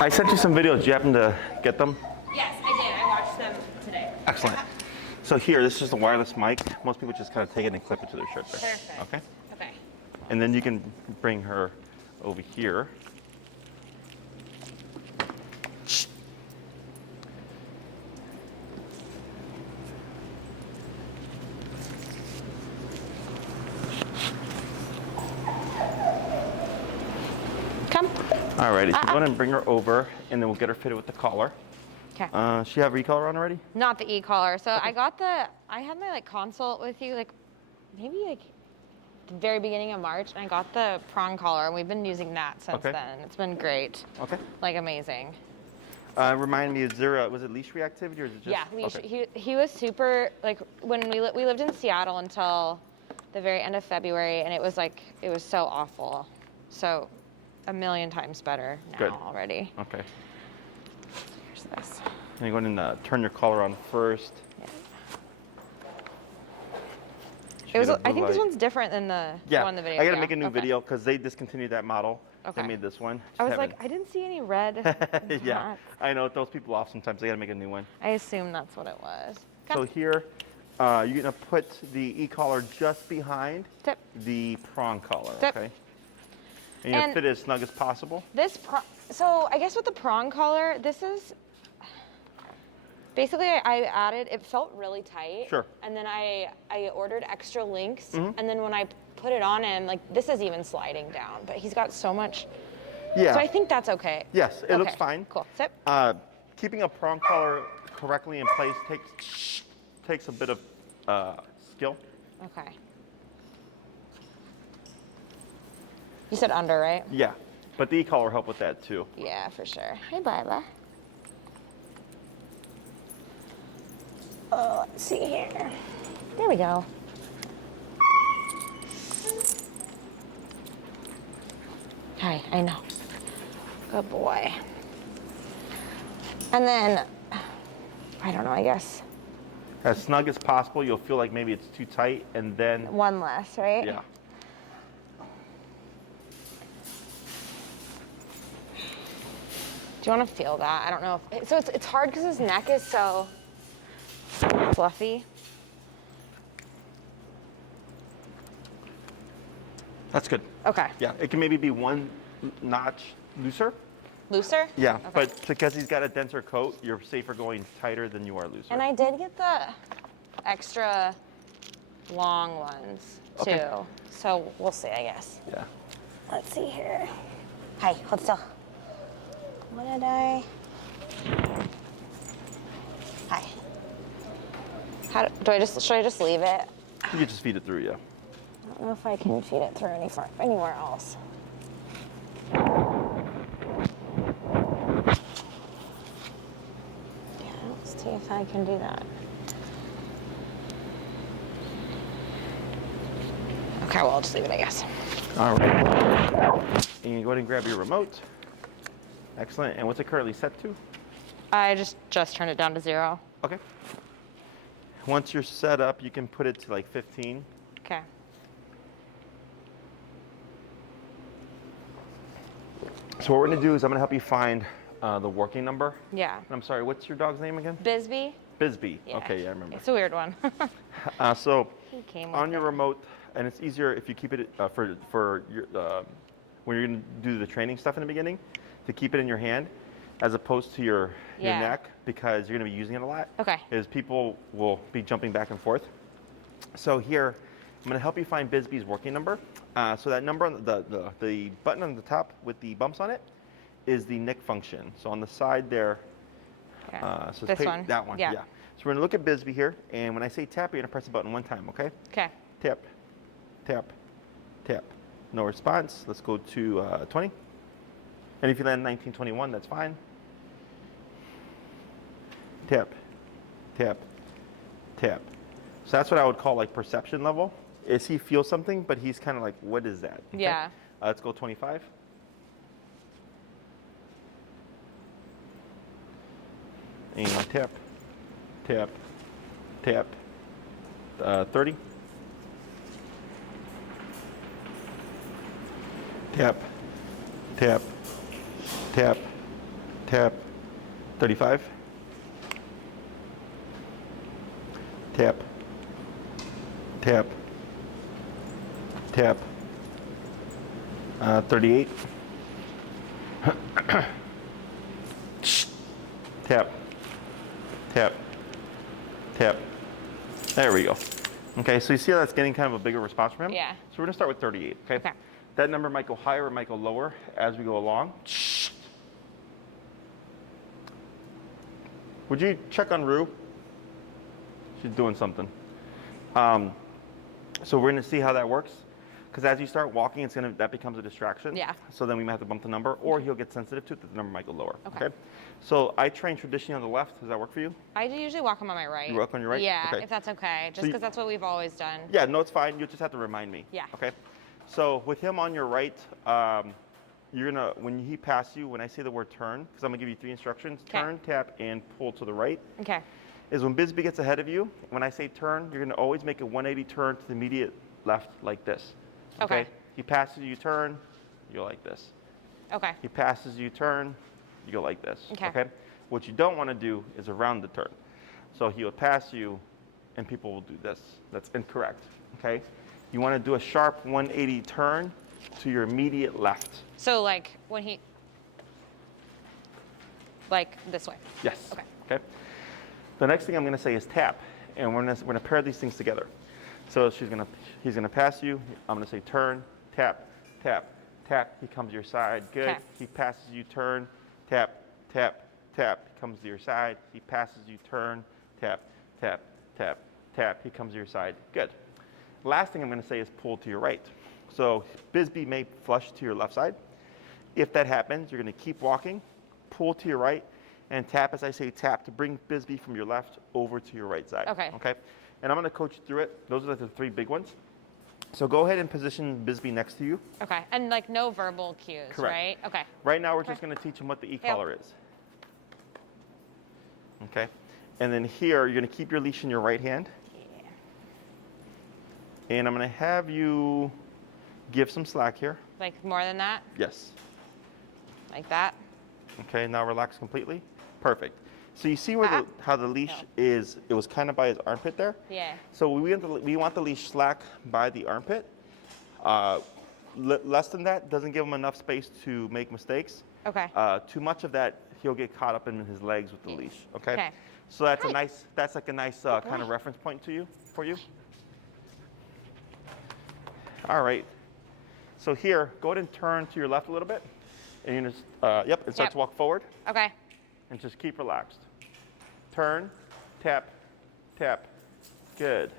I sent you some videos. Did you happen to get them? Yes, I did. I watched them today. Excellent. So here, this is the wireless mic. Most people just kind of take it and clip it to their shirt there. Perfect. Okay? Okay. And then you can bring her over here. Come. Alrighty, so go ahead and bring her over, and then we'll get her fitted with the collar. Okay. She have e-collar on already? Not the e-collar. So I had my consult with you maybe the very beginning of March, and I got the prong collar, and we've been using that since then. It's been great. Okay. Amazing. Remind me, was it leash reactivity or is it just? Yeah, leash. Okay. He was super, when we lived in Seattle until the very end of February, and it was so awful. So a million times better now already. Okay. Here's this. And you go ahead and turn your collar on first. Yeah. I think this one's different than the one in the video. I gotta make a new video because they discontinued that model. Okay. They made this one. I was I didn't see any red. Yeah, I know it throws people off sometimes. They gotta make a new one. I assume that's what it was. So here, you're gonna put the e-collar just behind the prong collar, okay? And you're fit as snug as possible. So I guess with the prong collar, this is basically I added. It felt really tight. Sure. And then I ordered extra links, and then when I put it on him, this is even sliding down. But he's got so much. Yeah. So I think that's okay. Yes, it looks fine. Cool. Sit. Keeping a prong collar correctly in place takes a bit of skill. Okay. You said under, right? Yeah, but the e-collar help with that too. Yeah, for sure. Hey, Baba. Oh, let's see here. There we go. Hi, I know. Good boy. And then, I don't know, I guess. As snug as possible. You'll feel like maybe it's too tight, and then one less, right? Yeah. Do you want to feel that? I don't know. So it's hard because his neck is so fluffy. That's good. Okay. Yeah, it can maybe be one notch looser. Looser? Yeah, okay. But because he's got a denser coat, you're safer going tighter than you are looser. And I did get the extra long ones too. So we'll see, I guess. Yeah. Let's see here. Hi, hold still. What did I? Hi. Should I just leave it? You can just feed it through, yeah. I don't know if I can feed it through anywhere else. Yeah, let's see if I can do that. Okay, well, I'll just leave it, I guess. All right. And you go ahead and grab your remote. Excellent. And what's it currently set to? I just turned it down to 0. Okay. Once you're set up, you can put it to 15. Okay. So what we're gonna do is I'm gonna help you find the working number. Yeah. I'm sorry, what's your dog's name again? Bisbee. Bisbee. Yeah. Okay, yeah, I remember. It's a weird one. So He came on with your it. remote, and it's easier if you keep it for your, when you're gonna do the training stuff in the beginning, to keep it in your hand as opposed to your neck, because you're gonna be using it a lot. Okay. Is people will be jumping back and forth. So here, I'm gonna help you find Bisbee's working number. So that number on the button on the top with the bumps on it is the nick function. So on the side there, so this one? that one, yeah. So we're gonna look at Bisbee here, and when I say tap, you're gonna press the button one time, okay? Okay. Tap, tap, tap. No response. Let's go to 20. And if you land 1921, that's fine. Tap, tap, tap. So that's what I would call perception level. Is he feel something, but he's kind of what is that? Okay? Yeah. Let's go 25. And tap, tap, tap. 30. Tap, tap, tap, tap, 35, tap, tap, tap, 38, tap, tap, tap. There we go. Okay, so you see how that's getting kind of a bigger response from him? Yeah. So we're gonna start with 38, okay? Okay. That number might go higher or might go lower as we go along. Would you check on Rue? She's doing something. So we're gonna see how that works. Because as you start walking, that becomes a distraction. Yeah. So then we might have to bump the number, or he'll get sensitive to it, that the number might go lower. Okay. So I train traditionally on the left. Does that work for you? I do usually walk on my right. You walk on your right? Yeah, Okay. if that's okay. Just because that's what we've always done. Yeah, no, it's fine. You just have to remind me. Yeah. Okay. So with him on your right, you're gonna, when he passes you, when I say the word turn, because I'm gonna give you 3 instructions: turn, tap, and pull to the right. Okay. Is when Bisbee gets ahead of you, when I say turn, you're gonna always make a 180 turn to the immediate left like this. Okay. He passes you, turn, you go like this. Okay. He passes you, turn, you go like this. Okay. What you don't want to do is around the turn. So he will pass you, and people will do this. That's incorrect. Okay. You want to do a sharp 180 turn to your immediate left. So like when he, like this way. Yes. Okay. Okay. The next thing I'm going to say is tap, and we're going to pair these things together. So he's going to pass you. I'm going to say turn, tap, tap, tap. He comes to your side. Good. Okay. He passes you, turn, tap, tap, tap. He comes to your side. He passes you, turn, tap, tap, tap, tap. He comes to your side. Good. Last thing I'm going to say is pull to your right. So Bisbee may flush to your left side. If that happens, you're going to keep walking, pull to your right, and tap as I say tap to bring Bisbee from your left over to your right side. Okay. Okay. And I'm going to coach you through it. Those are the 3 big ones. So go ahead and position Bisbee next to you. Okay. And like no verbal cues, Correct. right? Okay. Right now we're just going to teach him what the e-collar is. Okay. And then here you're going to keep your leash in your right hand. Yeah. And I'm going to have you give some slack here. Like more than that? Yes. Like that? Okay, now relax completely. Perfect. So you see where how the leash is, it was kind of by his armpit there? Yeah. So we want the leash slack by the armpit. Less than that doesn't give him enough space to make mistakes. Okay. Too much of that, he'll get caught up in his legs with the leash, okay? Okay. So that's like a nice kind of reference point for you. All right. So here, go ahead and turn to your left a little bit. And you just, and start to walk forward. Okay. And just keep relaxed. Turn, tap, tap. Good.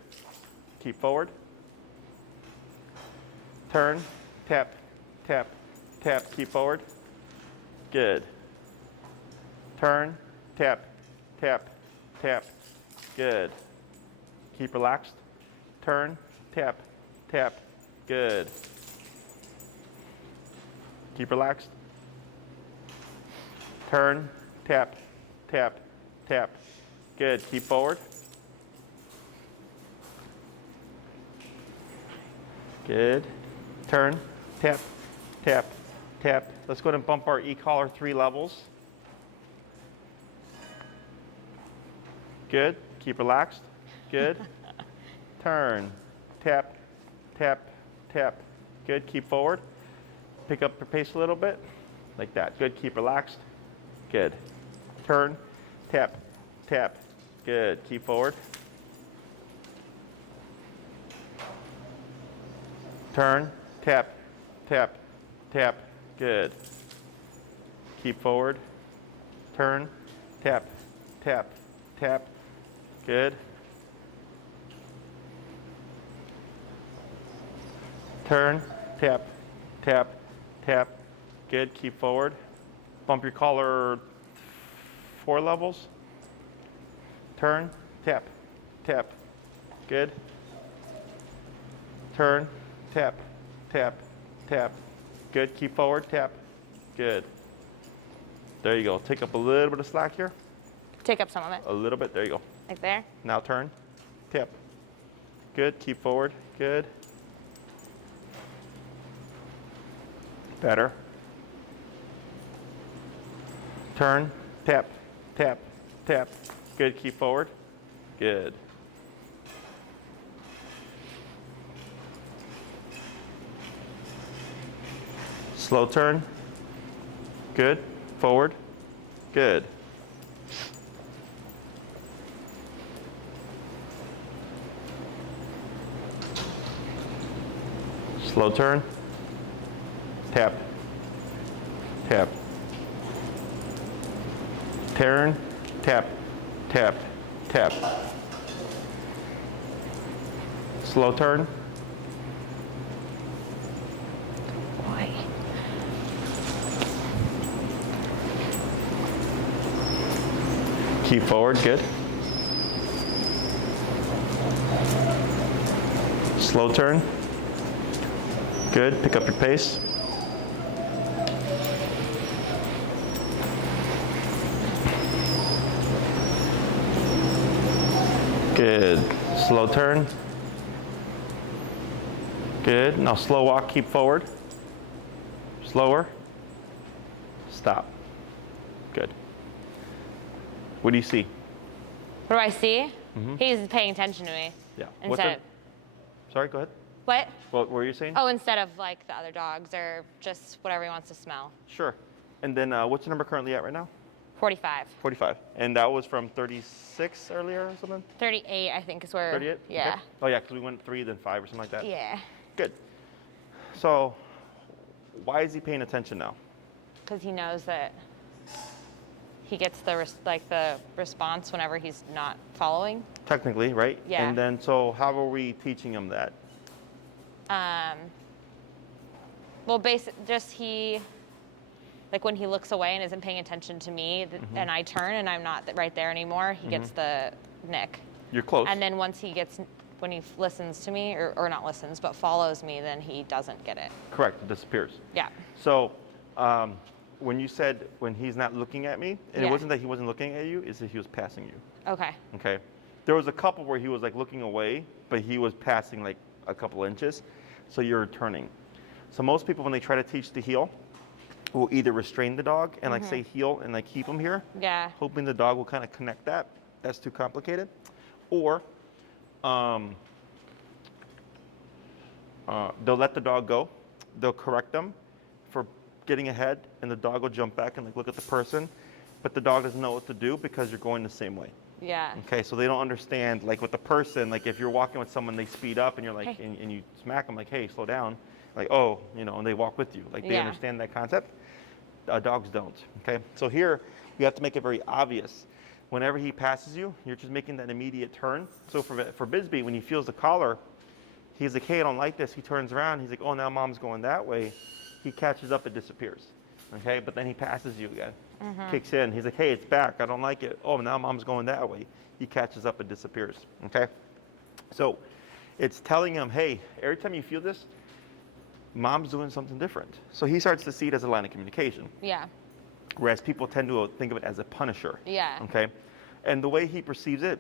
Keep forward. Turn, tap, tap, tap. Keep forward. Good. Turn, tap, tap, tap. Good. Keep relaxed. Turn, tap, tap. Good. Keep relaxed. Turn, tap, tap, tap. Good. Keep forward. Good. Turn, tap, tap, tap. Let's go ahead and bump our e-collar 3 levels. Good. Keep relaxed. Good. Turn, tap, tap, tap. Good. Keep forward. Pick up your pace a little bit. Like that. Good. Keep relaxed. Good. Turn, tap, tap. Good. Keep forward. Turn, tap, tap, tap. Good. Keep forward. Turn, tap, tap, tap. Good. Turn, tap, tap, tap. Good. Keep forward. Bump your collar 4 levels. Turn, tap, tap. Good. Turn, tap, tap, tap. Good. Keep forward. Tap. Good. There you go. Take up a little bit of slack here. Take up some of it. A little bit. There you go. Like there? Now turn. Tap. Good. Keep forward. Good. Better. Turn, tap, tap, tap. Good, keep forward. Good. Slow turn. Good. Forward. Good. Slow turn. Tap. Tap. Turn. Tap. Tap. Tap. Slow turn. Boy. Keep forward, good. Slow turn. Good, pick up your pace. Good, slow turn. Good, now slow walk, keep forward. Slower. Stop. Good. What do you see? What do I see? He's paying attention to me. Yeah. Instead of, Sorry, go ahead. what? What were you saying? Oh, instead of like the other dogs or just whatever he wants to smell. Sure. And then what's the number currently at right now? 45. 45. And that was from 36 earlier or something? 38, I think is where. 38? Yeah. Okay. Oh, yeah, because we went 3, then 5 or something like that. Yeah. Good. So, why is he paying attention now? Because he knows that he gets the the response whenever he's not following. Technically, right? Yeah. And then, so how are we teaching him that? Well, just like when he looks away and isn't paying attention to me, and I turn and I'm not right there anymore, he gets the nick. You're close. And then when he listens to me, or not listens, but follows me, then he doesn't get it. Correct, it disappears. Yeah. So, when you said when he's not looking at me, and Yeah. it wasn't that he wasn't looking at you, it's that he was passing you. Okay. Okay. There was a couple where he was like looking away, but he was passing like a couple inches. So you're turning. So most people, when they try to teach the heel, will either restrain the dog and like say heel and like keep him here, Yeah. hoping the dog will kind of connect that. That's too complicated. Or they'll let the dog go. They'll correct them for getting ahead, and the dog will jump back and like look at the person, but the dog doesn't know what to do because you're going the same way. Yeah. Okay, so they don't understand, like with the person, like if you're walking with someone, they speed up and you're like, Hey. and you smack them like, hey, slow down. Like, oh, you know, and they walk with you. Like they Yeah. understand that concept. Dogs don't, okay? So here, you have to make it very obvious. Whenever he passes you, you're just making that immediate turn. So for Bisbee, when he feels the collar, he's like, hey, I don't like this. He turns around, he's like, oh, now mom's going that way. He catches up, it disappears, okay? But then he passes you again. Kicks in. He's like, hey, it's back. I don't like it. Oh, now mom's going that way. He catches up and disappears. Okay? So it's telling him, hey, every time you feel this, mom's doing something different. So he starts to see it as a line of communication. Yeah. Whereas people tend to think of it as a punisher. Yeah. Okay? And the way he perceives it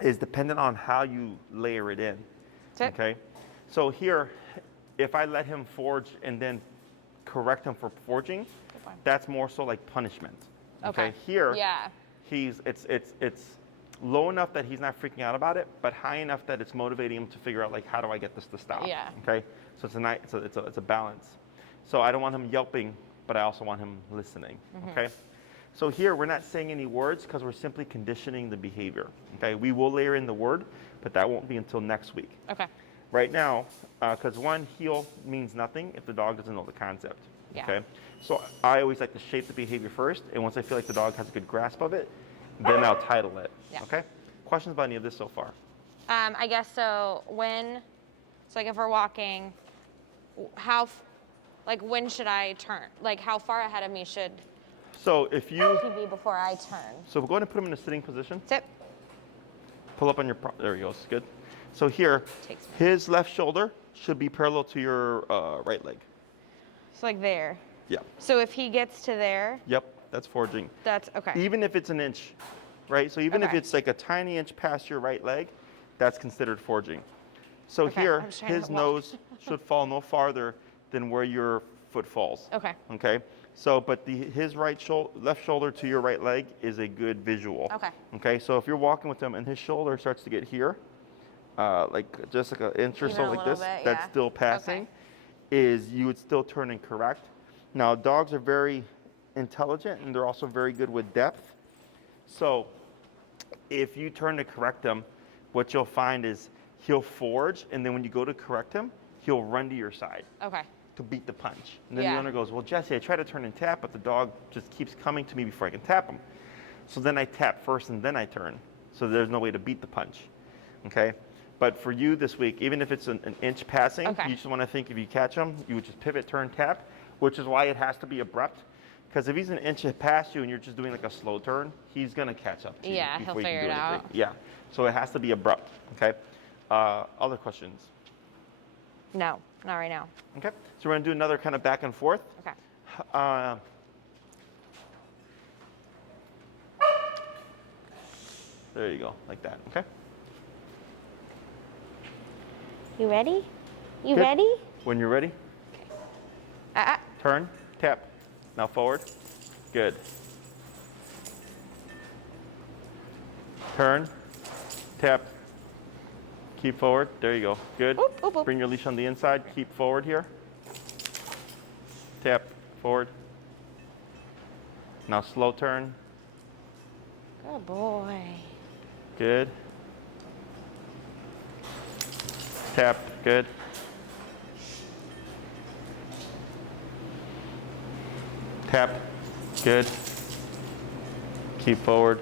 is dependent on how you layer it in. That's it. Okay? So here, if I let him forge and then correct him for forging, that's more so like punishment. Okay. Here, Yeah. it's low enough that he's not freaking out about it, but high enough that it's motivating him to figure out like how do I get this to stop. Yeah. Okay. So it's a balance. So I don't want him yelping, but I also want him listening. Okay. So here we're not saying any words because we're simply conditioning the behavior. Okay. We will layer in the word, but that won't be until next week. Okay. Right now, because one, heel means nothing if the dog doesn't know the concept. Yeah. Okay. So I always like to shape the behavior first, and once I feel like the dog has a good grasp of it, then I'll title it. Yeah. Okay. Questions about any of this so far? I guess so. Like if we're walking, when should I turn? Like how far ahead of me should So if you, he be before I turn? so we're going to put him in a sitting position. Sit. Pull up on your, there he goes. Good. So here, Takes me. his left shoulder should be parallel to your right leg. It's like there. Yeah. So if he gets to there, Yep. That's forging. that's okay. Even if it's an inch, right? So even if Okay. it's like a tiny inch past your right leg, that's considered forging. So Okay, here, I'm just trying to his walk. nose should fall no farther than where your foot falls. Okay. Okay? So, but his left shoulder to your right leg is a good visual. Okay. Okay, so if you're walking with him and his shoulder starts to get here, like just like an inch or Even so a like little this, bit, that's yeah. still passing, Okay. is you would still turn and correct. Now, dogs are very intelligent and they're also very good with depth. So if you turn to correct him, what you'll find is he'll forge, and then when you go to correct him, he'll run to your side Okay. to beat the punch. And then Yeah. the owner goes, well, Jesse, I try to turn and tap, but the dog just keeps coming to me before I can tap him. So then I tap first and then I turn. So there's no way to beat the punch. Okay? But for you this week, even if it's an inch passing, Okay. you just want to think if you catch him, you would just pivot, turn, tap, which is why it has to be abrupt. Because if he's an inch past you and you're just doing like a slow turn, he's going to catch up to you Yeah, before he'll you can figure do it anything. out. Yeah. So it has to be abrupt. Okay? Other questions? No, not right now. Okay. So we're going to do another kind of back and forth. Okay. There you go, like that. Okay. You ready? You Good. ready? When you're ready, turn, tap. Now forward. Good. Turn, tap. Keep forward. There you go. Good. Oop, oop, oop. Bring your leash on the inside. Keep forward here. Tap, forward. Now slow turn. Good boy. Good. Tap, good. Tap, good. Keep forward.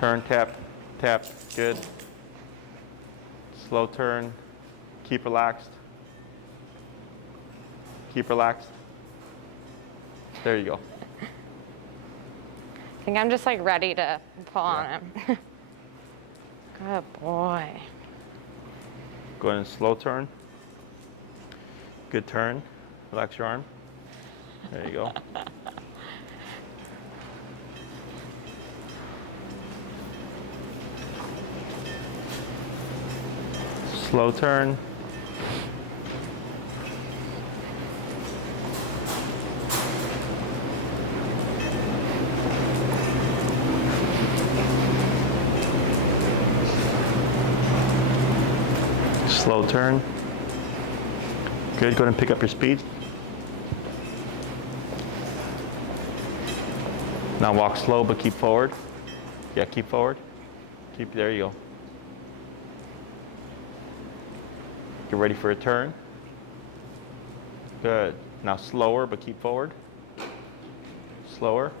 Turn, tap, tap, good. Slow turn. Keep relaxed. Keep relaxed. There you go. I think I'm just like ready to pull on him. Good boy. Go ahead and slow turn. Good turn. Relax your arm. There you go. Slow turn. Slow turn. Good, go ahead and pick up your speed. Now walk slow, but keep forward. Yeah, keep forward. There you go. Get ready for a turn. Good. Now slower, but keep forward. Slower.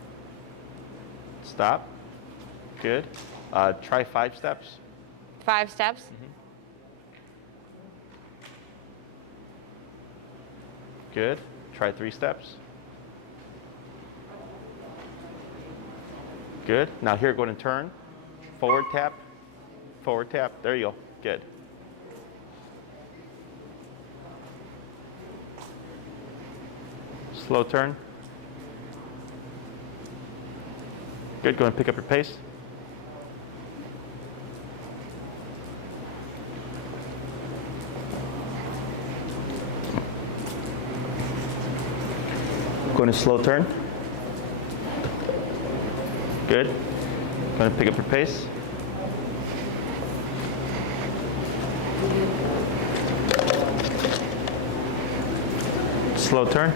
Stop. Good. Try 5 steps. 5 steps. Good. Try 3 steps. Good. Now here, go ahead and turn. Forward tap. Forward tap. There you go. Good. Slow turn. Good. Go ahead and pick up your pace. Go ahead and slow turn. Good. Go ahead and pick up your pace. Slow turn.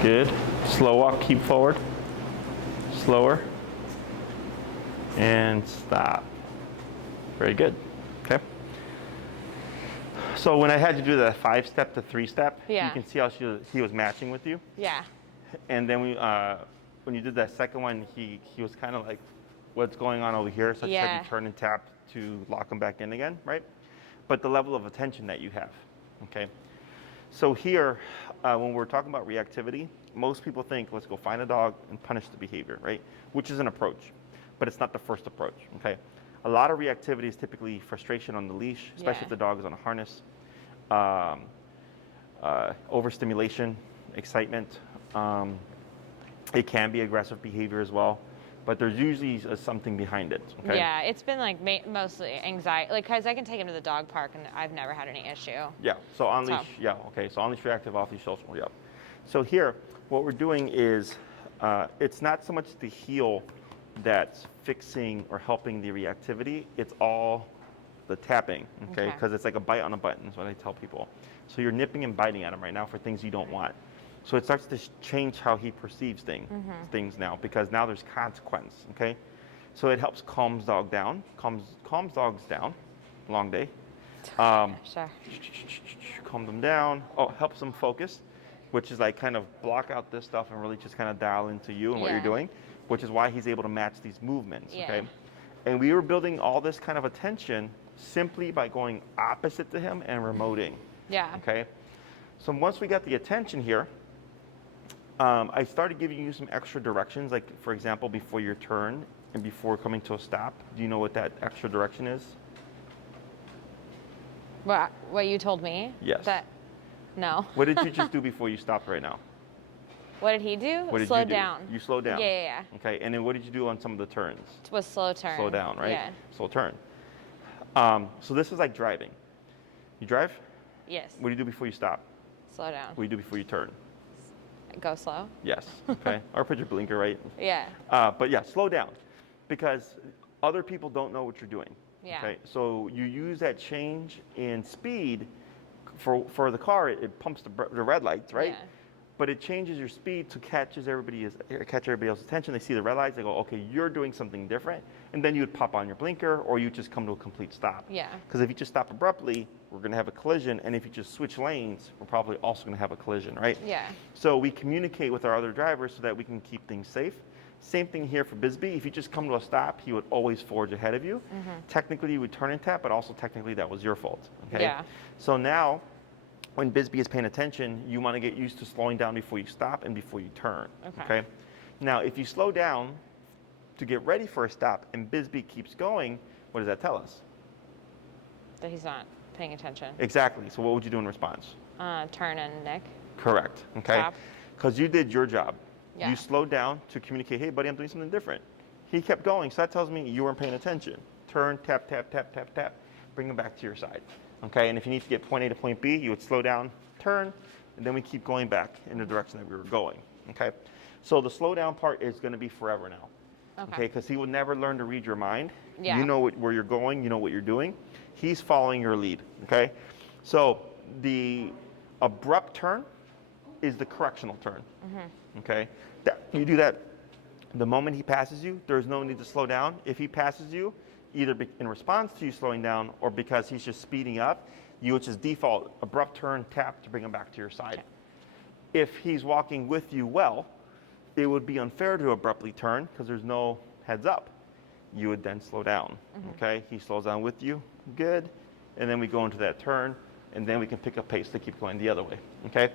Good. Slow walk, keep forward. Slower. And stop. Very good. Okay. So when I had you do the 5-step to 3-step, Yeah. you can see how he was matching with you. Yeah. And then when you did that second one, he was kind of like, what's going on over here? So I just had Yeah. you turn and tap to lock him back in again, right? But the level of attention that you have, okay? So here, when we're talking about reactivity, most people think, let's go find a dog and punish the behavior, right? Which is an approach, but it's not the first approach, okay? A lot of reactivity is typically frustration on the leash, especially Yeah. if the dog is on a harness, overstimulation, excitement. It can be aggressive behavior as well. but there's usually something behind it. Okay. Yeah, it's been like mostly anxiety, like because I can take him to the dog park and I've never had any issue. Yeah. So on leash. Yeah. Okay. So on leash reactive, off leash social. Yeah. So here, what we're doing is, it's not so much the heel that's fixing or helping the reactivity. It's all the tapping. Okay. Because it's like a bite on a button is what I tell people. So you're nipping and biting at him right now for things you don't want. So it starts to change how he perceives things now, because now there's consequence, okay? So it helps calms dogs down, long day. Sure. Calm them down. Oh, helps them focus, which is like kind of block out this stuff and really just kind of dial into you and what you're doing, which is why he's able to match these movements, okay? And we were building all this kind of attention simply by going opposite to him and remoting. Yeah. Okay. So once we got the attention here, I started giving you some extra directions, like for example, before your turn and before coming to a stop. Do you know what that extra direction is? What you told me? Yes. No. What did you just do before you stopped right now? What did he do? What did Slow you do? down. You slowed down. Yeah. Okay. And then what did you do on some of the turns? It was slow turn. Slow down, right? Yeah. Slow turn. So this is like driving. You drive? Yes. What do you do before you stop? Slow down. What do you do before you turn? Go slow. Yes. Okay. Or put your blinker, right? Yeah. But yeah, slow down, because other people don't know what you're doing. Yeah. Okay. So you use that change in speed for the car. It pumps the red lights, right? Yeah. But it changes your speed to catch everybody else's attention. They see the red lights. They go, okay, you're doing something different, and then you would pop on your blinker, or you just come to a complete stop. Yeah. Because if you just stop abruptly, we're going to have a collision, and if you just switch lanes, we're probably also going to have a collision, right? Yeah. So we communicate with our other drivers so that we can keep things safe. Same thing here for Bisbee. If you just come to a stop, he would always forge ahead of you. Technically, you would turn and tap, but also technically that was your fault. Okay. Yeah. So now, when Bisbee is paying attention, you want to get used to slowing down before you stop and before you turn. Okay. Now, if you slow down to get ready for a stop and Bisbee keeps going, what does that tell us? That he's not paying attention. Exactly. So what would you do in response? Turn and nick. Correct. Okay. Stop. Because you did your job. Yeah. You slowed down to communicate, hey, buddy, I'm doing something different. He kept going, so that tells me you weren't paying attention. Turn, tap, tap, tap, tap, tap. Bring him back to your side. Okay, and if you need to get point A to point B, you would slow down, turn, and then we keep going back in the direction that we were going. Okay, so the slow down part is going to be forever now. Okay, because he will never learn to read your mind. Yeah. You know where you're going, you know what you're doing. He's following your lead. Okay, so the abrupt turn is the correctional turn. Okay, you do that the moment he passes you. There's no need to slow down. If he passes you, either in response to you slowing down or because he's just speeding up, you would just default abrupt turn, tap to bring him back to your side. If he's walking with you well, it would be unfair to abruptly turn because there's no heads up. You would then slow down. Okay, he slows down with you, good, and then we go into that turn, and then we can pick up pace to keep going the other way. Okay,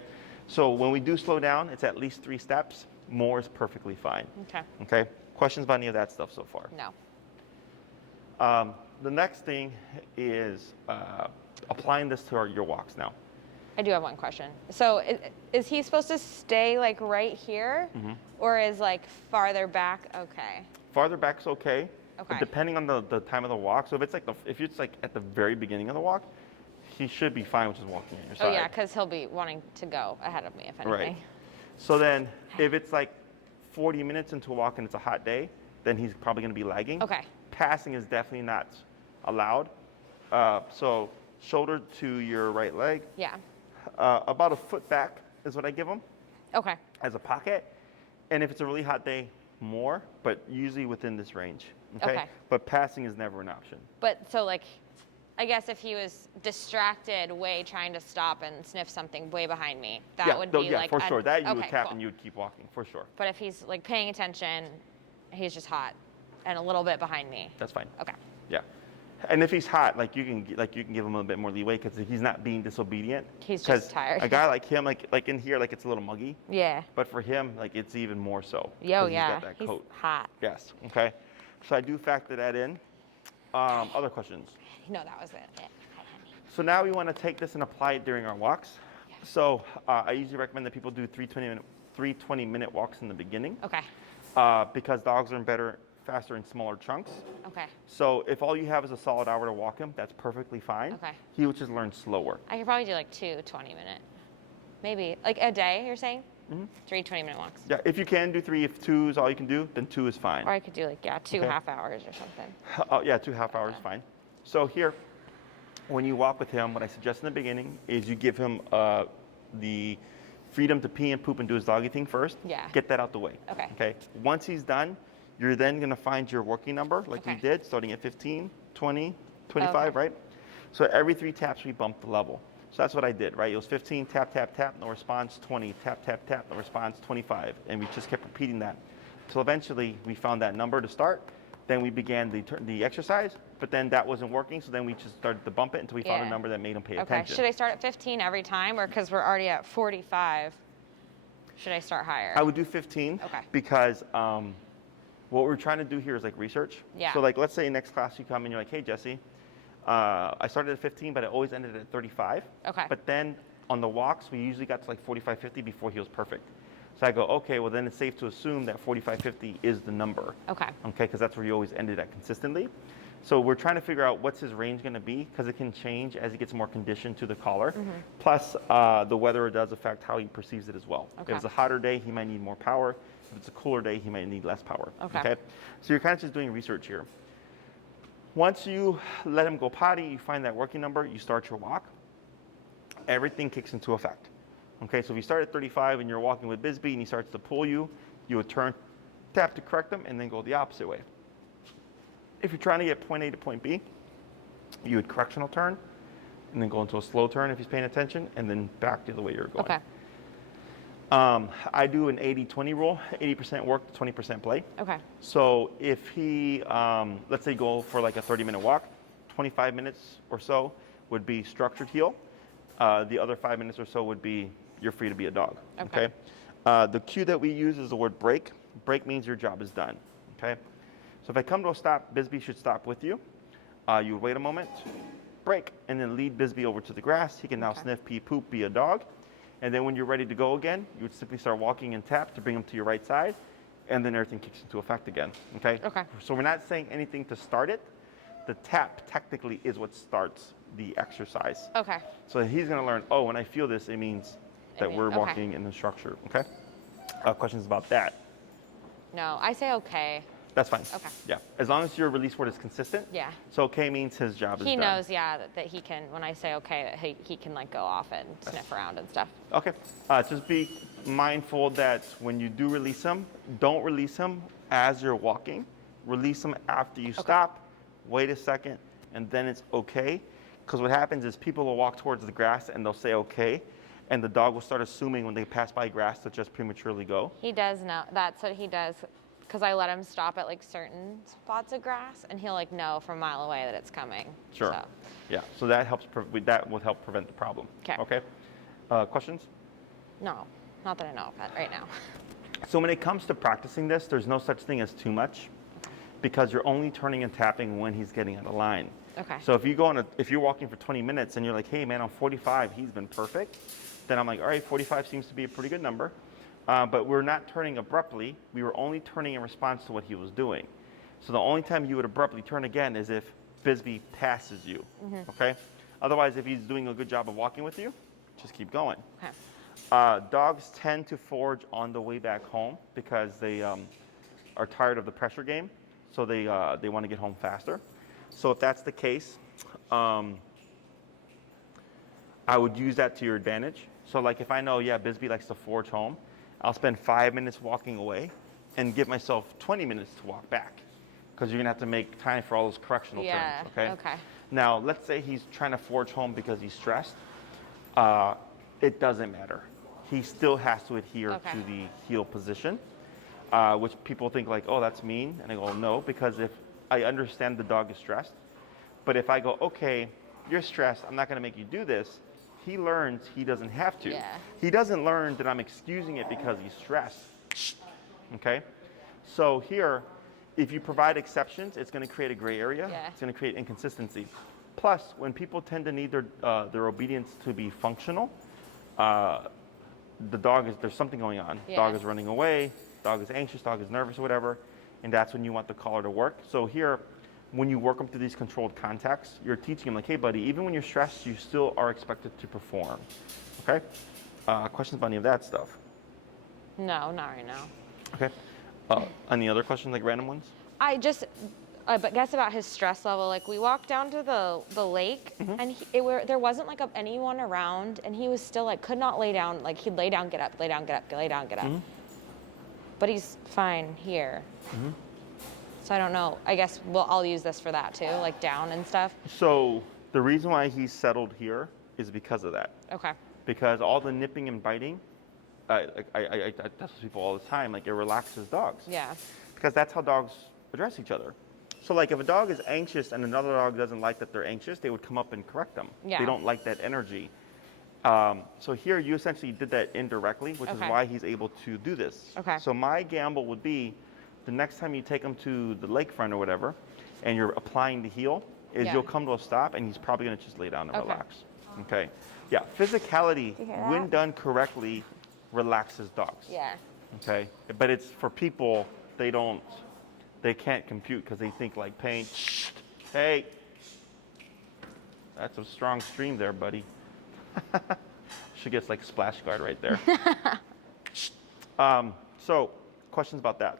so when we do slow down, it's at least 3 steps. More is perfectly fine. Okay. Okay, questions about any of that stuff so far? No. The next thing is applying this to your walks now. I do have one question. So is he supposed to stay like right here or is like farther back okay? Farther back's okay. Okay. But depending on the time of the walk. So if it's like at the very beginning of the walk, he should be fine with just walking on your side. Oh yeah, because he'll be wanting to go ahead of me if anything. Right. So then if it's like 40 minutes into a walk and it's a hot day, then he's probably going to be lagging. Okay. Passing is definitely not allowed. So shoulder to your right leg. Yeah. About a foot back is what I give him Okay. as a pocket. And if it's a really hot day, more, but usually within this range. Okay. But passing is never an option. But so like, I guess if he was distracted way trying to stop and sniff something way behind me, that would be like for sure. That you would okay, tap cool. and you would keep walking for sure. But if he's like paying attention, he's just hot and a little bit behind me. That's fine. Okay. Yeah. And if he's hot, like you can give him a little bit more leeway because he's not being disobedient. He's just tired. A guy like him, like in here, like it's a little muggy. Yeah. But for him, like it's even more so. Yo, 'cause yeah. He's got that coat. Hot. Yes. Okay. So I do factor that in. Other questions? No, that was it. Yeah. So now we want to take this and apply it during our walks. So I usually recommend that people do 3 20-minute walks in the beginning. Okay. because dogs learn better, faster in smaller chunks. Okay. So if all you have is a solid hour to walk him, that's perfectly fine. Okay. He would just learn slower. I could probably do like 2 20-minute, maybe like a day. You're saying? 3 20-minute walks. Yeah, if you can do 3, if 2 is all you can do, then 2 is fine. Or I could do like 2 Okay. half hours or something. Oh, yeah, 2 half hours is fine. So here, when you walk with him, what I suggest in the beginning is you give him the freedom to pee and poop and do his doggy thing first. Yeah. Get that out the way. Okay. Okay. Once he's done, you're then going to find your working number like we Okay. did, starting at 15, 20, 25, Okay. right? So every 3 taps, we bump the level. So that's what I did, right? It was 15, tap, tap, tap, no response, 20, tap, tap, tap, no response, 25. And we just kept repeating that. Until eventually we found that number to start. Then we began the exercise, but then that wasn't working. So then we just started to bump it until we found a Yeah. number that made him pay Okay. attention. Should I start at 15 every time, or because we're already at 45, should I start higher? I would do 15 Okay. because what we're trying to do here is like research. Yeah. So like, let's say next class you come and you're like, hey, Jesse, I started at 15, but I always ended at 35. Okay. But then on the walks, we usually got to like 45, 50 before he was perfect. So I go, okay, well then it's safe to assume that 45, 50 is the number. Okay. Okay, because that's where you always ended at consistently. So we're trying to figure out what's his range going to be because it can change as he gets more conditioned to the collar. Plus, the weather does affect how he perceives it as well. Okay. If it's a hotter day, he might need more power. If it's a cooler day, he might need less power. Okay. So you're kind of just doing research here. Once you let him go potty, you find that working number, you start your walk, everything kicks into effect. Okay, so if you start at 35 and you're walking with Bisbee and he starts to pull you, you would turn, tap to correct him, and then go the opposite way. If you're trying to get point A to point B, you would correctional turn, and then go into a slow turn if he's paying attention, and then back the other way you're going. Okay. I do an 80-20 rule, 80% work, 20% play. Okay. So if he, let's say go for like a 30-minute walk, 25 minutes or so would be structured heel. The other 5 minutes or so would be you're free to be a dog. Okay. The cue that we use is the word break. Break means your job is done. Okay. So if I come to a stop, Bisbee should stop with you. You would wait a moment, break, and then lead Bisbee over to the grass. He can now sniff, pee, poop, be a dog. And then when you're ready to go again, you would simply start walking and tap to bring him to your right side, and then everything kicks into effect again. Okay. Okay. So we're not saying anything to start it. The tap technically is what starts the exercise. Okay. So he's going to learn, oh, when I feel this, it means that we're okay. walking in the structure. Okay. Questions about that? No, I say okay. That's fine. Okay. Yeah. As long as your release word is consistent. Yeah. So okay means his job is He done. knows, yeah, that he can, when I say okay, that he can like go off and sniff around and stuff. Okay. Just be mindful that when you do release him, don't release him as you're walking. Release him after you stop, wait a second, and then it's okay. Because what happens is people will walk towards the grass and they'll say okay, and the dog will start assuming when they pass by grass to just prematurely go. He does know, that's what he does, because I let him stop at like certain spots of grass, and he'll like know from a mile away that it's coming. Sure. So. Yeah. So that helps. That will help prevent the problem. 'Kay. Okay. Questions? No, not that I know of that right now. So when it comes to practicing this, there's no such thing as too much, because you're only turning and tapping when he's getting out of line. Okay. So if you're walking for 20 minutes and you're like, hey man, I'm 45, he's been perfect, then I'm like, all right, 45 seems to be a pretty good number. But we're not turning abruptly. We were only turning in response to what he was doing. So the only time you would abruptly turn again is if Bisbee passes you. Okay. Otherwise, if he's doing a good job of walking with you, just keep going. Okay. Dogs tend to forage on the way back home because they are tired of the pressure game, so they want to get home faster. So if that's the case, I would use that to your advantage. So like if I know, yeah, Bisbee likes to forage home, I'll spend 5 minutes walking away and give myself 20 minutes to walk back, because you're gonna have to make time for all those correctional turns. Okay. Okay. Now let's say he's trying to forage home because he's stressed. It doesn't matter. He still has to adhere to the heel position, which people think like, oh, that's mean. And I go, no, because if I understand the dog is stressed, but if I go, okay, you're stressed, I'm not going to make you do this, he learns he doesn't have to. Yeah. He doesn't learn that I'm excusing it because he's stressed. Okay? So here, if you provide exceptions, it's going to create a gray area. Yeah. It's going to create inconsistency. Plus, when people tend to need their obedience to be functional, the dog there's something going on. Yeah. Dog is running away, dog is anxious, dog is nervous, or whatever, and that's when you want the collar to work. So here, when you work them through these controlled contacts, you're teaching them like, hey buddy, even when you're stressed, you still are expected to perform, okay? Questions about any of that stuff? No, not right now. Okay. Any other questions, like random ones? I guess about his stress level. Like we walked down to the lake, and there wasn't like anyone around, and he was still like could not lay down. Like he'd lay down, get up, lay down, get up, lay down, get up. But he's fine here. So I don't know. I guess I'll use this for that too, like down and stuff. So the reason why he's settled here is because of that. Okay. Because all the nipping and biting, I tell people all the time, like it relaxes dogs. Yeah. Because that's how dogs address each other. So like if a dog is anxious and another dog doesn't like that they're anxious, they would come up and correct them. Yeah. They don't like that energy. So here you essentially did that indirectly, which is why he's able to do this. Okay. So my gamble would be the next time you take him to the lakefront or whatever, and you're applying the heel, is you'll come to a stop and he's probably gonna just lay down and relax. Okay. Yeah, physicality, when done correctly, relaxes dogs. Yeah. Okay, but it's for people, they can't compute because they think like pain. Hey, that's a strong stream there, buddy. She gets like splash guard right there. So, questions about that?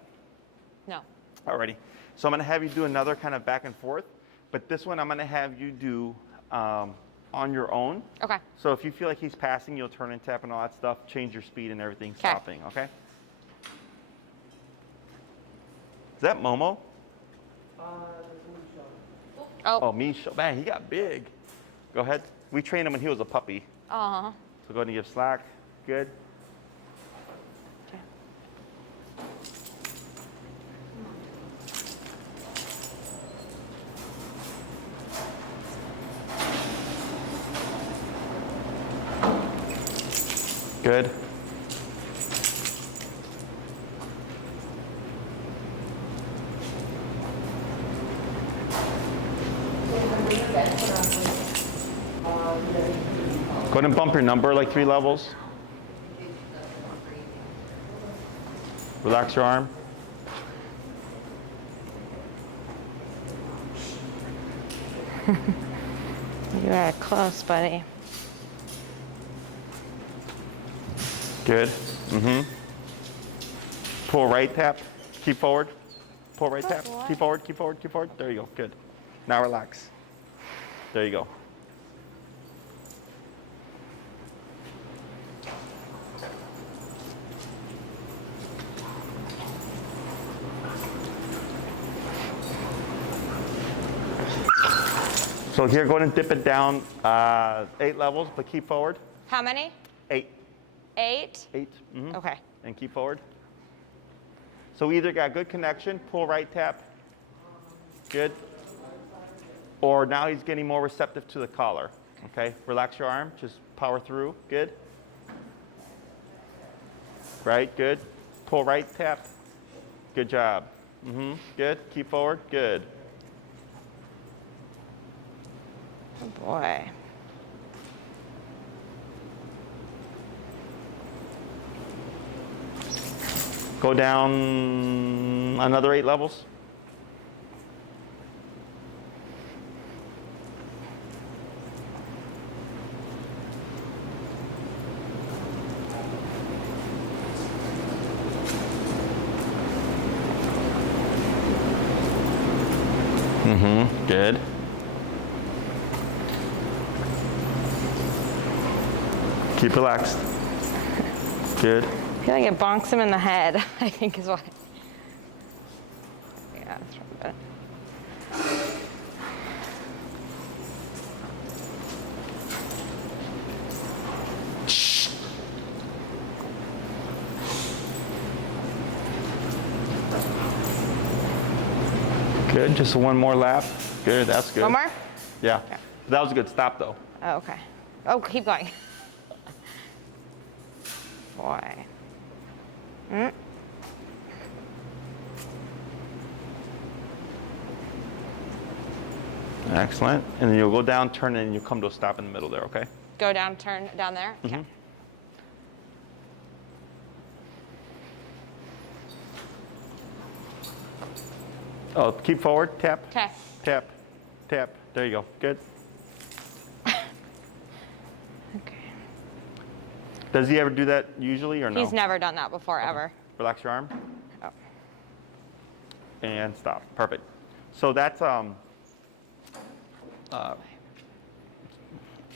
No. Alrighty. So I'm gonna have you do another kind of back and forth, but this one I'm gonna have you do on your own. Okay. So if you feel like he's passing, you'll turn and tap and all that stuff, change your speed and everything, stopping, okay? Is that Momo? Oh, Misha. Man, he got big. Go ahead. We trained him when he was a puppy. Uh-huh. So go ahead and give slack. Good. Okay. Good. Go ahead and bump your number like 3 levels. Relax your arm. You are close, buddy. Good. Pull right tap. Keep forward. Pull right tap. Keep forward, keep forward, keep forward. There you go. Good. Now relax. There you go. So here, go ahead and dip it down 8 levels, but keep forward. How many? 8. 8? 8. Okay. And keep forward. So we either got good connection, pull right tap, good, or now he's getting more receptive to the collar. Okay, relax your arm, just power through, good. Right, good. Pull right tap, good job. Good, keep forward, good. Oh boy. Go down another 8 levels. Good. Keep relaxed. Good. I feel like it bonks him in the head, I think is why. Yeah, that's probably better. Good, just one more lap. Good, that's good. One more? Yeah. Okay. That was a good stop though. Oh, okay. Oh, keep going. Boy. Excellent. And then you'll go down, turn, and you'll come to a stop in the middle there, okay? Go down, turn down there? Okay. Oh, keep forward, tap, Okay. tap, tap. There you go. Good. Okay. Does he ever do that usually or no? He's never done that before, Okay. ever. Relax your arm. Oh. And stop. Perfect. So that's a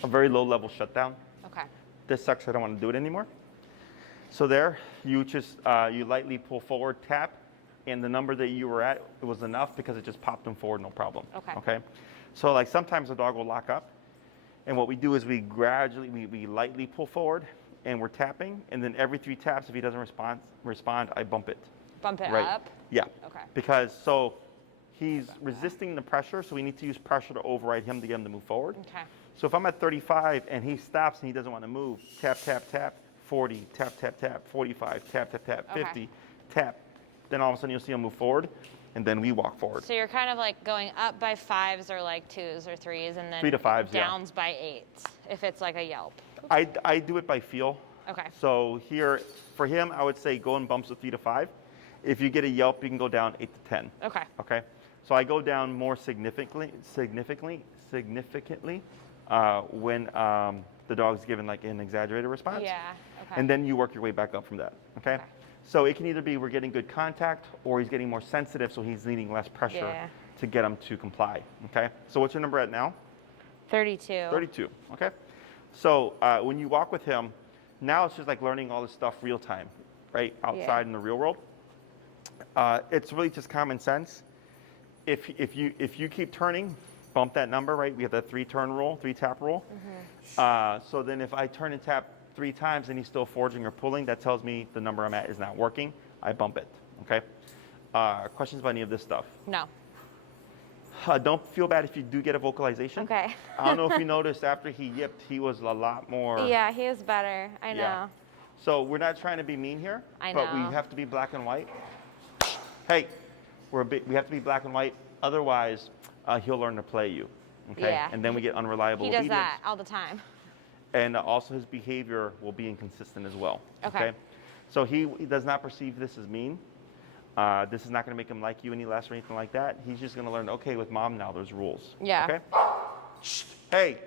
very low level shutdown. Okay. This sucks, I don't want to do it anymore. So there, you just, you lightly pull forward, tap, and the number that you were at, it was enough because it just popped them forward, no problem. Okay. Okay? So like sometimes the dog will lock up, and what we do is we gradually, we lightly pull forward, and we're tapping, and then every 3 taps, if he doesn't respond, I bump it. Bump it Right. up? Yeah. Okay. Because, so he's resisting the pressure, so we need to use pressure to override him to get him to move forward. Okay. So if I'm at 35 and he stops and he doesn't want to move, tap, tap, tap, 40, tap, tap, tap, 45, tap, tap, tap, Okay. 50, tap. Then all of a sudden you'll see him move forward, and then we walk forward. So you're kind of like going up by 5s or like 2s or 3s, and then 3 to 5s, yeah. downs by 8s if it's like a yelp. I do it by feel. Okay. So here, for him, I would say go in bumps of 3 to 5. If you get a yelp, you can go down 8 to 10. Okay. Okay. So I go down more significantly when the dog's given like an exaggerated response. Yeah. Okay. And then you work your way back up from that. Okay. Okay. So it can either be we're getting good contact, or he's getting more sensitive, so he's needing less pressure Yeah. to get him to comply. Okay. So what's your number at now? 32. 32. Okay. So when you walk with him, now it's just like learning all this stuff real time, right? Outside in the real world. It's really just common sense. If you keep turning, bump that number, right? We have that 3-turn rule, 3-tap rule. Mm-hmm. So then if I turn and tap 3 times and he's still forging or pulling, that tells me the number I'm at is not working. I bump it. Okay. Questions about any of this stuff? No. Don't feel bad if you do get a vocalization. Okay. I don't know if you noticed after he yipped, he was a lot more. Yeah, he was better. I know. Yeah. So we're not trying to be mean here, but we know. have to be black and white. Hey, we have to be black and white. Otherwise, he'll learn to play you. Okay. Yeah. And then we get unreliable He does obedience. that all the time. And also his behavior will be inconsistent as well. Okay. So he does not perceive this as mean. This is not going to make him like you any less or anything like that. He's just going to learn, okay, with mom now there's rules. Yeah. Okay. Hey,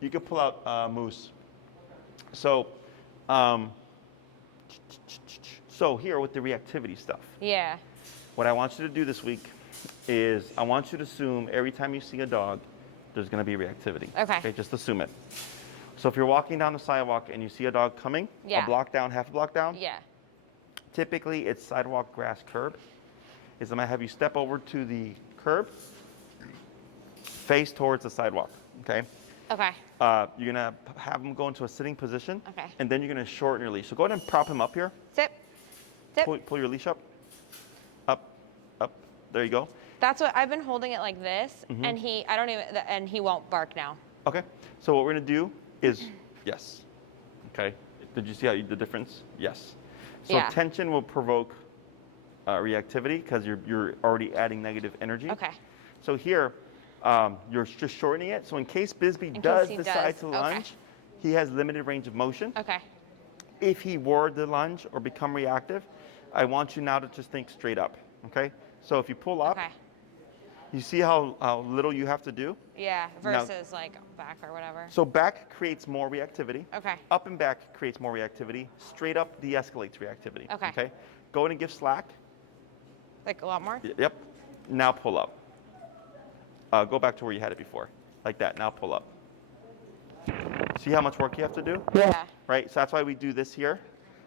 you could pull out Moose. So, so here with the reactivity stuff, Yeah. what I want you to do this week is I want you to assume every time you see a dog, there's going to be reactivity. Okay. Just assume it. So if you're walking down the sidewalk and you see a dog coming, Yeah. a block down, half a block down, Yeah. typically it's sidewalk, grass, curb, is I'm going to have you step over to the curb, face towards the sidewalk, okay? Okay. You're going to have him go into a sitting position, Okay. and then you're going to shorten your leash. So go ahead and prop him up here. Sit. Sit. Pull your leash up. Up, up. There you go. That's what I've been holding it like this, Mm-hmm. and he won't bark now. Okay. So what we're going to do is, yes. Okay. Did you see the difference? Yes. So Yeah. tension will provoke reactivity because you're already adding negative energy. Okay. So here, you're just shortening it. So in case Bisbee case does he decide does, to okay. lunge, he has limited range of motion. Okay. If he were to lunge or become reactive, I want you now to just think straight up. Okay. So if you pull up, Okay. you see how little you have to do? Yeah. Versus like back or whatever. So back creates more reactivity. Okay. Up and back creates more reactivity. Straight up de-escalates reactivity. Okay. Go in and give slack. Like a lot more. Yep. Now pull up. Go back to where you had it before. Like that. Now pull up. See how much work you have to do? Yeah. Right? So that's why we do this here.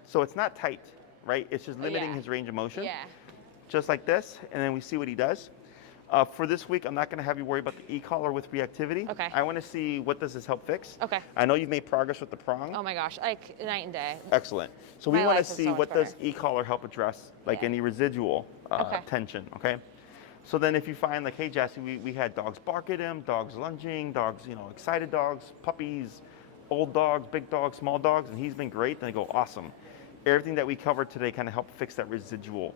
So it's not tight, right? It's just limiting Yeah. his range of motion. Yeah. Just like this. And then we see what he does. For this week, I'm not going to have you worry about the e-collar with reactivity. Okay. I want to see what does this help fix. Okay. I know you've made progress with the prong. Oh my gosh, like night and day. Excellent. So we My want to life is see so much what does better. e-collar help address, like Yeah. any residual Okay. tension, okay? So then if you find like, hey, Jesse, we had dogs bark at him, dogs lunging, dogs, excited dogs, puppies, old dogs, big dogs, small dogs, and he's been great, then I go, awesome. Everything that we covered today kind of helped fix that residual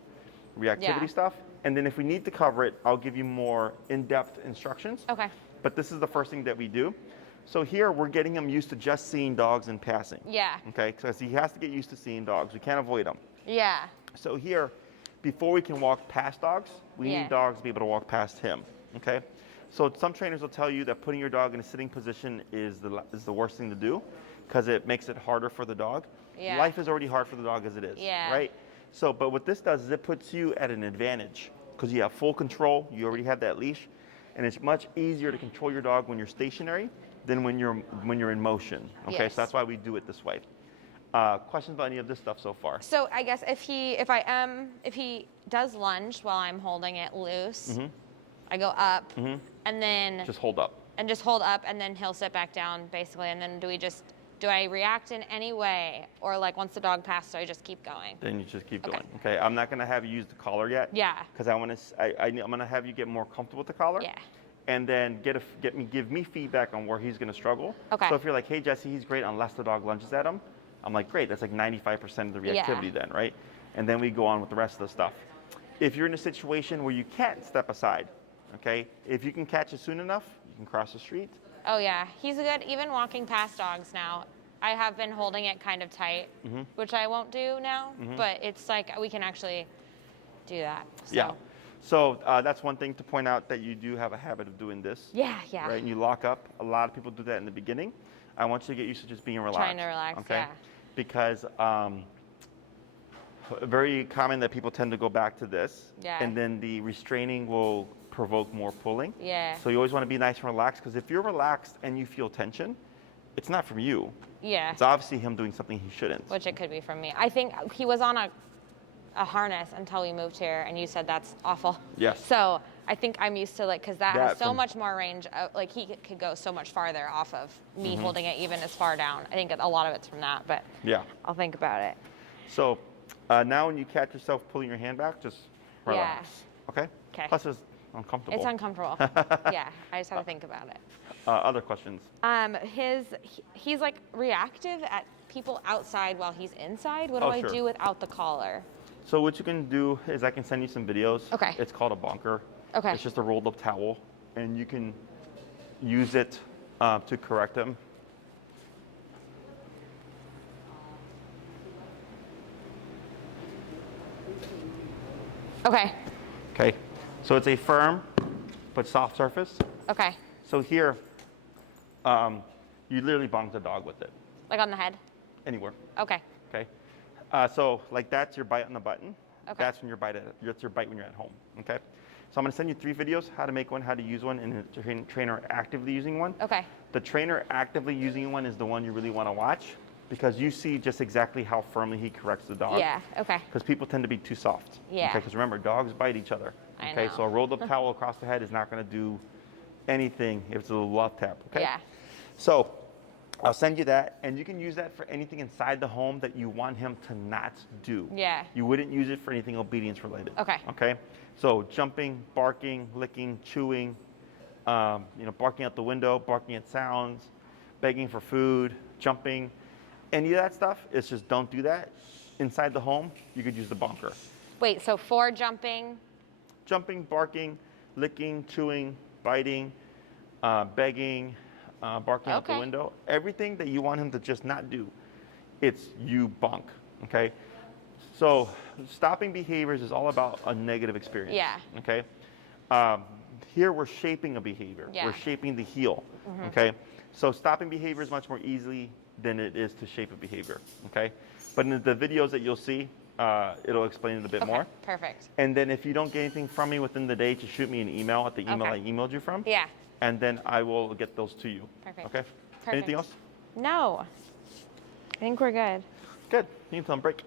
reactivity Yeah. stuff. And then if we need to cover it, I'll give you more in-depth instructions. Okay. But this is the first thing that we do. So here we're getting him used to just seeing dogs in passing. Yeah. Okay, because he has to get used to seeing dogs. We can't avoid them. Yeah. So here, before we can walk past dogs, we Yeah. need dogs to be able to walk past him, okay? So some trainers will tell you that putting your dog in a sitting position is the worst thing to do because it makes it harder for the dog. Yeah. Life is already hard for the dog as it is, Yeah. right? So, but what this does is it puts you at an advantage because you have full control, you already have that leash, and it's much easier to control your dog when you're stationary than when you're in motion, okay? Yes. So that's why we do it this way. Questions about any of this stuff so far? So I guess if he does lunge while I'm holding it loose, I go up and then Just hold up. just hold up, and then he'll sit back down basically. And then do I react in any way, or like once the dog passes, do I just keep going? Then you just keep Okay. going. Okay, I'm not gonna have you use the collar yet. Yeah. Because I'm gonna have you get more comfortable with the collar. Yeah. And then give me feedback on where he's gonna struggle. Okay. So if you're like, hey Jesse, he's great unless the dog lunges at him, I'm like, great, that's like 95% of the Yeah. reactivity then, right? And then we go on with the rest of the stuff. If you're in a situation where you can't step aside, okay, if you can catch it soon enough, you can cross the street. Oh yeah, he's good. Even walking past dogs now, I have been holding it kind of tight, which I won't do now. But it's like we can actually do that. So. Yeah. So that's one thing to point out, that you do have a habit of doing this. Yeah, yeah. Right, and you lock up. A lot of people do that in the beginning. I want you to get used to just being relaxed. Trying to relax, okay? yeah. Because very common that people tend to go back to this. Yeah. And then the restraining will provoke more pulling. Yeah. So you always want to be nice and relaxed, because if you're relaxed and you feel tension, it's not from you. Yeah. It's obviously him doing something he shouldn't. Which it could be from me. I think he was on a harness until we moved here, and you said that's awful. Yes. So I think I'm used to because that has so from- much more range. Like he could go so much farther off of me holding it even as far down. I think a lot of it's from that, but Yeah. I'll think about it. So now when you catch yourself pulling your hand back, just relax. Okay? 'Kay. Plus it's uncomfortable. It's uncomfortable. Yeah, I just have to think about it. Other questions? He's like reactive at people outside while he's inside. What do Oh, I sure. do without the collar? So what you can do is I can send you some videos. Okay. It's called a bonker. Okay. It's just a rolled up towel, and you can use it to correct them. Okay. Okay. So it's a firm but soft surface. Okay. So here, you literally bonk the dog with it Like on the head? anywhere. Okay. Okay. So like that's your bite on the button. Okay. That's your bite when you're at home. Okay. So I'm going to send you 3 videos: how to make one, how to use one, and a trainer actively using one. Okay. The trainer actively using one is the one you really want to watch, because you see just exactly how firmly he corrects the dog. Yeah. Okay. Because people tend to be too soft. Yeah. Okay. Because remember, dogs bite each other. I Okay. know. So a rolled up towel across the head is not going to do anything if it's a little love tap. Okay. Yeah. So I'll send you that, and you can use that for anything inside the home that you want him to not do. Yeah. You wouldn't use it for anything obedience related. Okay. Okay. So jumping, barking, licking, chewing, barking out the window, barking at sounds, begging for food, jumping, any of that stuff. It's just don't do that. Inside the home, you could use the bonker. Wait, so 4 jumping. Jumping, barking, licking, chewing, biting, begging, barking out the Okay. window. Everything that you want him to just not do, it's you bonk, okay? So stopping behaviors is all about a negative experience. Yeah. Okay? Here we're shaping a behavior. Yeah. We're shaping the heel, okay? So stopping behavior is much more easily than it is to shape a behavior, okay? But in the videos that you'll see, it'll explain it a bit Okay. more. Perfect. And then if you don't get anything from me within the day, just shoot me an email at the email Okay. I emailed you from. Yeah. And then I will get those to you. Perfect. Okay? Perfect. Anything else? No. I think we're good. Good. You can tell them break.